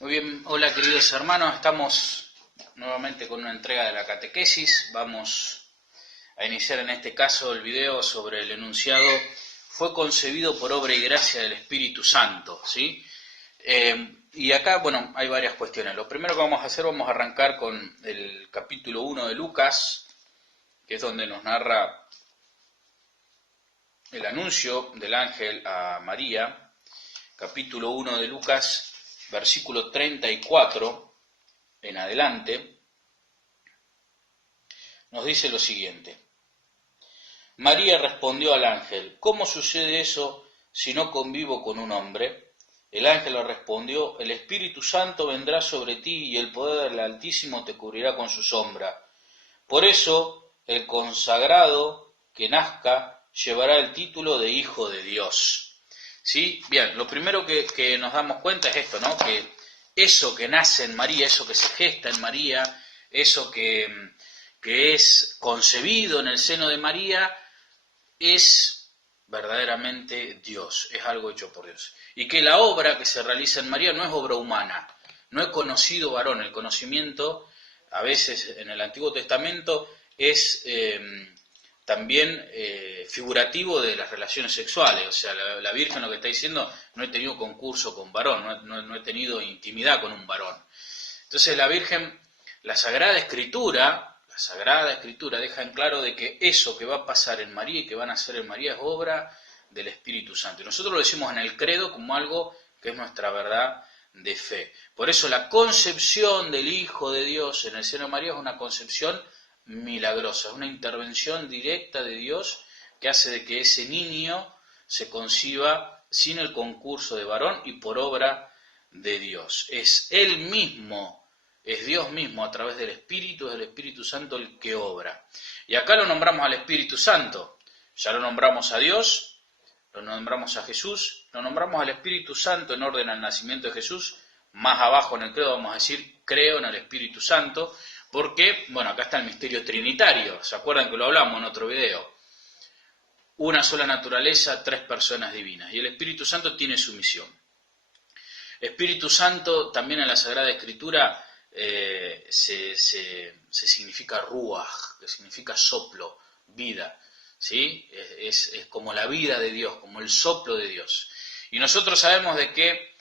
Muy bien, hola queridos hermanos, estamos nuevamente con una entrega de la catequesis. Vamos a iniciar en este caso el video sobre el enunciado fue concebido por obra y gracia del Espíritu Santo, ¿sí? Y acá, bueno, hay varias cuestiones. Lo primero que vamos a hacer, vamos a arrancar con el capítulo 1 de Lucas, que es donde nos narra el anuncio del ángel a María. Capítulo 1 de Lucas, versículo 34 en adelante, nos dice lo siguiente. María respondió al ángel: ¿Cómo sucede eso si no convivo con un hombre? El ángel le respondió: El Espíritu Santo vendrá sobre ti y el poder del Altísimo te cubrirá con su sombra. Por eso, el consagrado que nazca llevará el título de Hijo de Dios. ¿Sí? Bien, lo primero que nos damos cuenta es esto, ¿no? Que eso que nace en María, eso que se gesta en María, eso que es concebido en el seno de María, es verdaderamente Dios, es algo hecho por Dios. Y que la obra que se realiza en María no es obra humana, no he conocido varón. El conocimiento, a veces en el Antiguo Testamento, es también figurativo de las relaciones sexuales. O sea, la Virgen lo que está diciendo: no he tenido concurso con varón, no he tenido intimidad con un varón. Entonces la Virgen, la Sagrada Escritura deja en claro de que eso que va a pasar en María y que van a hacer en María es obra del Espíritu Santo. Y nosotros lo decimos en el credo como algo que es nuestra verdad de fe. Por eso la concepción del Hijo de Dios en el seno de María es una concepción milagrosa, es una intervención directa de Dios que hace de que ese niño se conciba sin el concurso de varón y por obra de Dios. Es Él mismo, es Dios mismo a través del Espíritu Santo el que obra. Y acá lo nombramos al Espíritu Santo, ya lo nombramos a Dios, lo nombramos a Jesús, lo nombramos al Espíritu Santo en orden al nacimiento de Jesús. Más abajo en el credo vamos a decir: creo en el Espíritu Santo, porque, bueno, acá está el misterio trinitario, ¿se acuerdan que lo hablamos en otro video? Una sola naturaleza, tres personas divinas, y el Espíritu Santo tiene su misión. Espíritu Santo también en la Sagrada Escritura se significa ruaj, que significa soplo, vida, ¿sí? Es como la vida de Dios, como el soplo de Dios. Y nosotros sabemos de que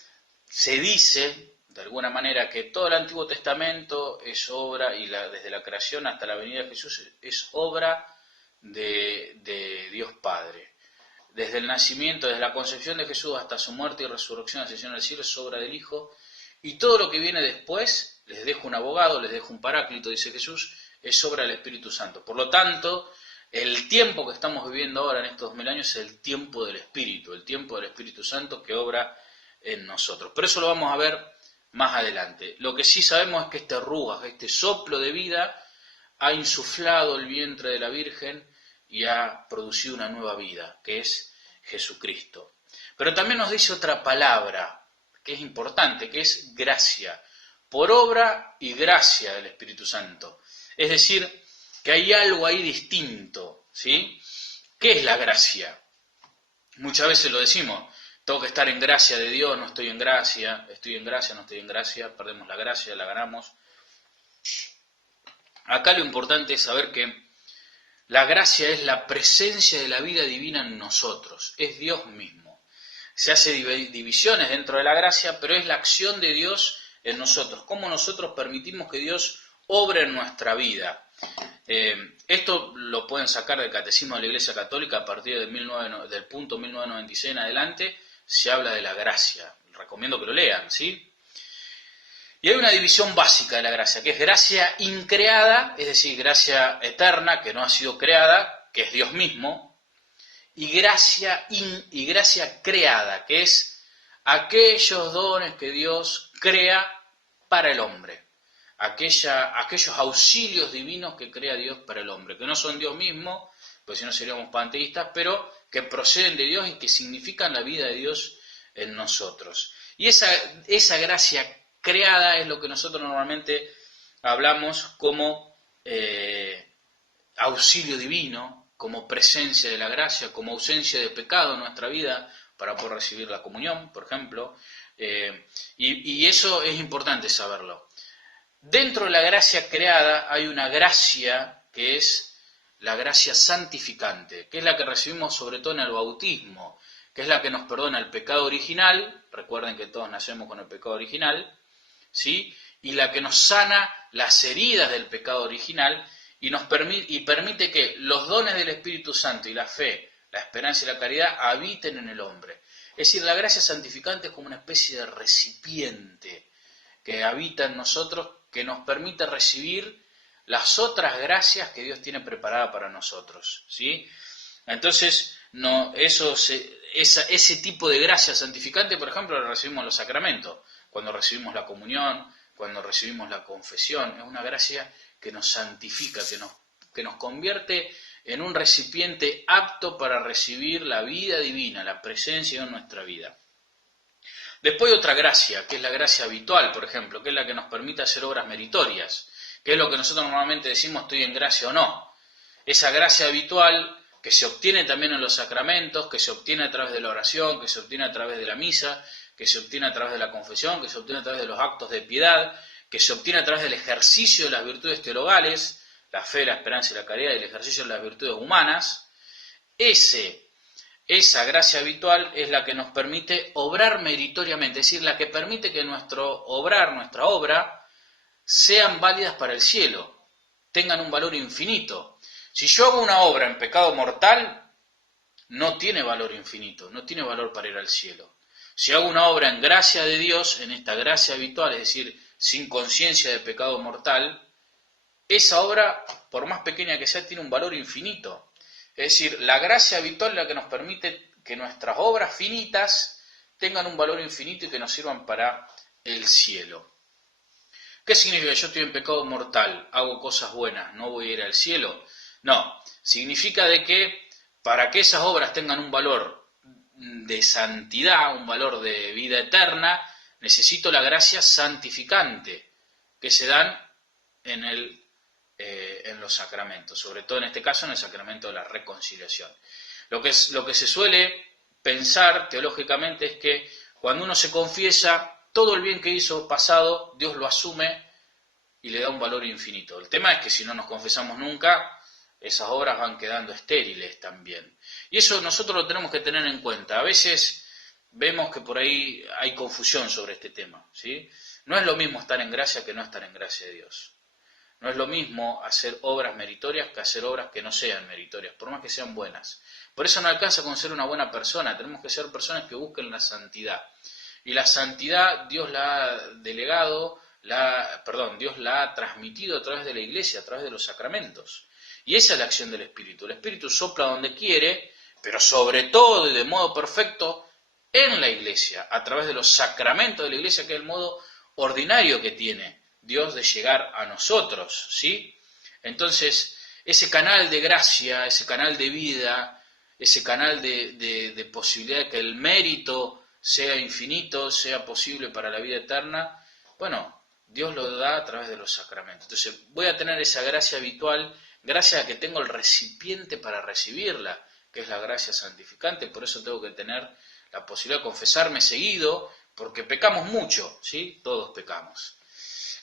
se dice, de alguna manera, que todo el Antiguo Testamento es obra, y desde la creación hasta la venida de Jesús, es obra de Dios Padre. Desde el nacimiento, desde la concepción de Jesús hasta su muerte y resurrección, ascensión al cielo, es obra del Hijo. Y todo lo que viene después, les dejo un abogado, les dejo un paráclito, dice Jesús, es obra del Espíritu Santo. Por lo tanto, el tiempo que estamos viviendo ahora en estos 2000 años es el tiempo del Espíritu, el tiempo del Espíritu Santo que obra en nosotros. Pero eso lo vamos a ver más adelante. Lo que sí sabemos es que este ruaj, este soplo de vida, ha insuflado el vientre de la Virgen y ha producido una nueva vida, que es Jesucristo. Pero también nos dice otra palabra que es importante, que es gracia, por obra y gracia del Espíritu Santo. Es decir, que hay algo ahí distinto, ¿sí? ¿Qué es la gracia? Muchas veces lo decimos: tengo que estar en gracia de Dios, no estoy en gracia, estoy en gracia, no estoy en gracia, perdemos la gracia, la ganamos. Acá lo importante es saber que la gracia es la presencia de la vida divina en nosotros, es Dios mismo. Se hace divisiones dentro de la gracia, pero es la acción de Dios en nosotros, cómo nosotros permitimos que Dios obre en nuestra vida. Esto lo pueden sacar del Catecismo de la Iglesia Católica a partir del punto 1996 en adelante, se habla de la gracia. Recomiendo que lo lean, ¿sí? Y hay una división básica de la gracia, que es gracia increada, es decir, gracia eterna, que no ha sido creada, que es Dios mismo, y gracia creada, que es aquellos dones que Dios crea para el hombre, aquellos auxilios divinos que crea Dios para el hombre, que no son Dios mismo, pues si no seríamos panteístas, pero que proceden de Dios y que significan la vida de Dios en nosotros. Y esa gracia creada es lo que nosotros normalmente hablamos como auxilio divino, como presencia de la gracia, como ausencia de pecado en nuestra vida para poder recibir la comunión, por ejemplo, Y eso es importante saberlo. Dentro de la gracia creada hay una gracia que es la gracia santificante, que es la que recibimos sobre todo en el bautismo, que es la que nos perdona el pecado original, recuerden que todos nacemos con el pecado original, ¿sí? Y la que nos sana las heridas del pecado original y permite que los dones del Espíritu Santo y la fe, la esperanza y la caridad habiten en el hombre. Es decir, la gracia santificante es como una especie de recipiente que habita en nosotros, que nos permite recibir las otras gracias que Dios tiene preparada para nosotros, ¿sí? Entonces, ese tipo de gracia santificante, por ejemplo, lo recibimos en los sacramentos, cuando recibimos la comunión, cuando recibimos la confesión. Es una gracia que nos santifica, que nos convierte en un recipiente apto para recibir la vida divina, la presencia en nuestra vida. Después hay otra gracia, que es la gracia habitual, por ejemplo, que es la que nos permite hacer obras meritorias, que es lo que nosotros normalmente decimos estoy en gracia o no. Esa gracia habitual que se obtiene también en los sacramentos, que se obtiene a través de la oración, que se obtiene a través de la misa, que se obtiene a través de la confesión, que se obtiene a través de los actos de piedad, que se obtiene a través del ejercicio de las virtudes teologales, la fe, la esperanza y la caridad, y el ejercicio de las virtudes humanas. Esa gracia habitual es la que nos permite obrar meritoriamente, es decir, la que permite que nuestra obra, sean válidas para el cielo, tengan un valor infinito. Si yo hago una obra en pecado mortal, no tiene valor infinito, no tiene valor para ir al cielo. Si hago una obra en gracia de Dios, en esta gracia habitual, es decir, sin conciencia de pecado mortal, esa obra, por más pequeña que sea, tiene un valor infinito. Es decir, la gracia habitual es la que nos permite que nuestras obras finitas tengan un valor infinito y que nos sirvan para el cielo. ¿Qué significa? Yo estoy en pecado mortal, hago cosas buenas, ¿no voy a ir al cielo? No, significa de que para que esas obras tengan un valor de santidad, un valor de vida eterna, necesito la gracia santificante que se dan en los sacramentos, sobre todo en este caso en el sacramento de la reconciliación. Lo que se suele pensar teológicamente es que cuando uno se confiesa, todo el bien que hizo pasado, Dios lo asume y le da un valor infinito. El tema es que si no nos confesamos nunca, esas obras van quedando estériles también. Y eso nosotros lo tenemos que tener en cuenta. A veces vemos que por ahí hay confusión sobre este tema, ¿sí? No es lo mismo estar en gracia que no estar en gracia de Dios. No es lo mismo hacer obras meritorias que hacer obras que no sean meritorias, por más que sean buenas. Por eso no alcanza con ser una buena persona, tenemos que ser personas que busquen la santidad. Y la santidad Dios la ha delegado, Dios la ha transmitido a través de la Iglesia, a través de los sacramentos. Y esa es la acción del Espíritu. El Espíritu sopla donde quiere, pero sobre todo y de modo perfecto en la Iglesia, a través de los sacramentos de la Iglesia, que es el modo ordinario que tiene Dios de llegar a nosotros, ¿sí? Entonces, ese canal de gracia, ese canal de vida, ese canal de posibilidad de que el mérito sea infinito, sea posible para la vida eterna, bueno, Dios lo da a través de los sacramentos. Entonces, voy a tener esa gracia habitual, gracias a que tengo el recipiente para recibirla, que es la gracia santificante. Por eso tengo que tener la posibilidad de confesarme seguido, porque pecamos mucho, ¿sí? Todos pecamos.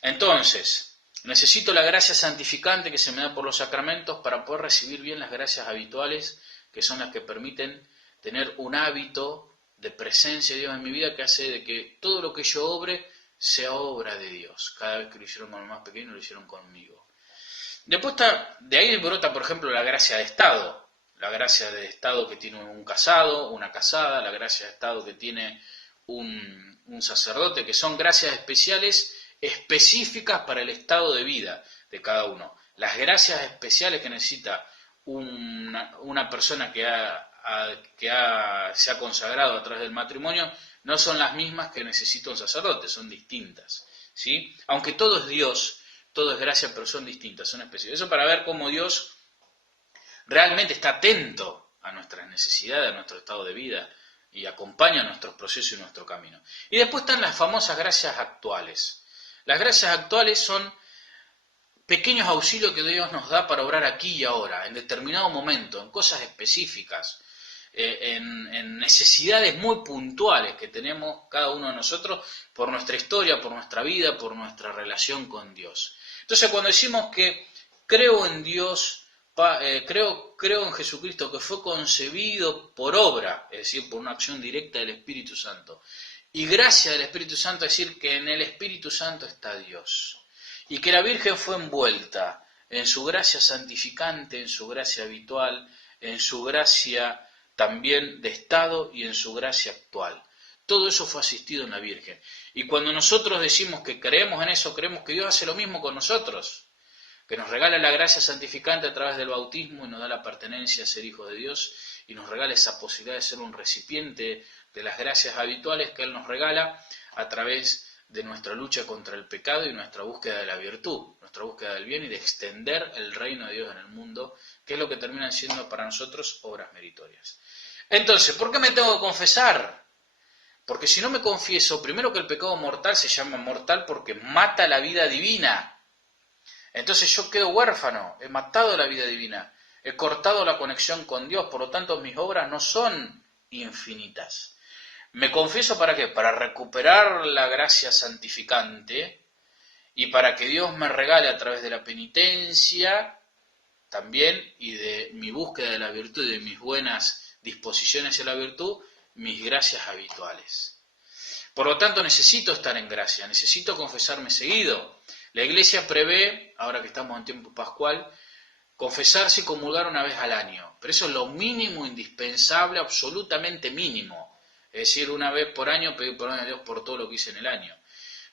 Entonces, necesito la gracia santificante que se me da por los sacramentos para poder recibir bien las gracias habituales, que son las que permiten tener un hábito de presencia de Dios en mi vida, que hace de que todo lo que yo obre sea obra de Dios. Cada vez que lo hicieron con el más pequeño, lo hicieron conmigo. Después de ahí brota, por ejemplo, la gracia de Estado. La gracia de Estado que tiene un casado, una casada, la gracia de Estado que tiene un sacerdote, que son gracias especiales específicas para el estado de vida de cada uno. Las gracias especiales que necesita una persona que se ha consagrado a través del matrimonio no son las mismas que necesita un sacerdote, son distintas, ¿sí? Aunque todo es Dios, todo es gracia, pero son distintas, son específicas. Eso para ver cómo Dios realmente está atento a nuestras necesidades, a nuestro estado de vida, y acompaña nuestros procesos y nuestro camino. Y después están las famosas gracias actuales. Las gracias actuales son pequeños auxilios que Dios nos da para obrar aquí y ahora, en determinado momento, en cosas específicas. en necesidades muy puntuales que tenemos cada uno de nosotros por nuestra historia, por nuestra vida, por nuestra relación con Dios. Entonces, cuando decimos que creo en Dios, creo en Jesucristo, que fue concebido por obra, es decir, por una acción directa del Espíritu Santo, y gracia del Espíritu Santo, es decir, que en el Espíritu Santo está Dios, y que la Virgen fue envuelta en su gracia santificante, en su gracia habitual, en su gracia también de estado y en su gracia actual. Todo eso fue asistido en la Virgen. Y cuando nosotros decimos que creemos en eso, creemos que Dios hace lo mismo con nosotros, que nos regala la gracia santificante a través del bautismo y nos da la pertenencia a ser hijos de Dios y nos regala esa posibilidad de ser un recipiente de las gracias habituales que Él nos regala a través de nuestra lucha contra el pecado y nuestra búsqueda de la virtud, nuestra búsqueda del bien y de extender el reino de Dios en el mundo, que es lo que terminan siendo para nosotros obras meritorias. Entonces, ¿por qué me tengo que confesar? Porque si no me confieso, primero que el pecado mortal se llama mortal porque mata la vida divina. Entonces yo quedo huérfano, he matado la vida divina, he cortado la conexión con Dios, por lo tanto mis obras no son infinitas. ¿Me confieso para qué? Para recuperar la gracia santificante y para que Dios me regale a través de la penitencia también y de mi búsqueda de la virtud y de mis buenas disposiciones a la virtud, mis gracias habituales. Por lo tanto necesito estar en gracia, necesito confesarme seguido. La Iglesia prevé, ahora que estamos en tiempo pascual, confesarse y comulgar una vez al año, pero eso es lo mínimo indispensable, absolutamente mínimo. Es decir, una vez por año pedir perdón a Dios por todo lo que hice en el año.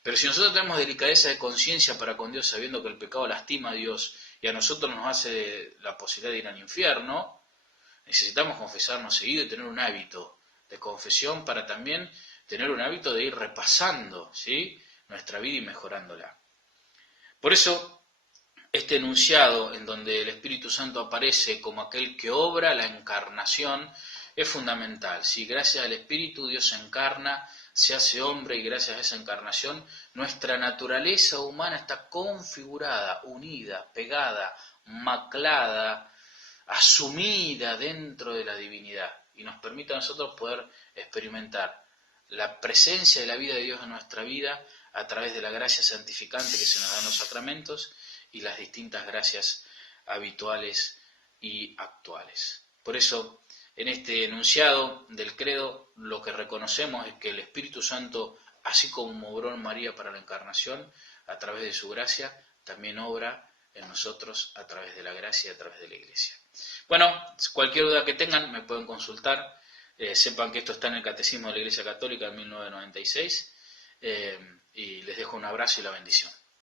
Pero si nosotros tenemos delicadeza de conciencia para con Dios, sabiendo que el pecado lastima a Dios y a nosotros nos hace la posibilidad de ir al infierno, necesitamos confesarnos seguido y tener un hábito de confesión para también tener un hábito de ir repasando, ¿sí?, nuestra vida y mejorándola. Por eso, este enunciado en donde el Espíritu Santo aparece como aquel que obra la encarnación es fundamental. ¿Sí? Gracias al Espíritu Dios se encarna, se hace hombre y gracias a esa encarnación nuestra naturaleza humana está configurada, unida, pegada, maclada, asumida dentro de la divinidad y nos permite a nosotros poder experimentar la presencia de la vida de Dios en nuestra vida a través de la gracia santificante que se nos da en los sacramentos y las distintas gracias habituales y actuales. Por eso, en este enunciado del credo, lo que reconocemos es que el Espíritu Santo, así como obró en María para la encarnación, a través de su gracia, también obra en nosotros a través de la gracia y a través de la Iglesia. Bueno, cualquier duda que tengan me pueden consultar. Sepan que esto está en el Catecismo de la Iglesia Católica de 1996 y les dejo un abrazo y la bendición.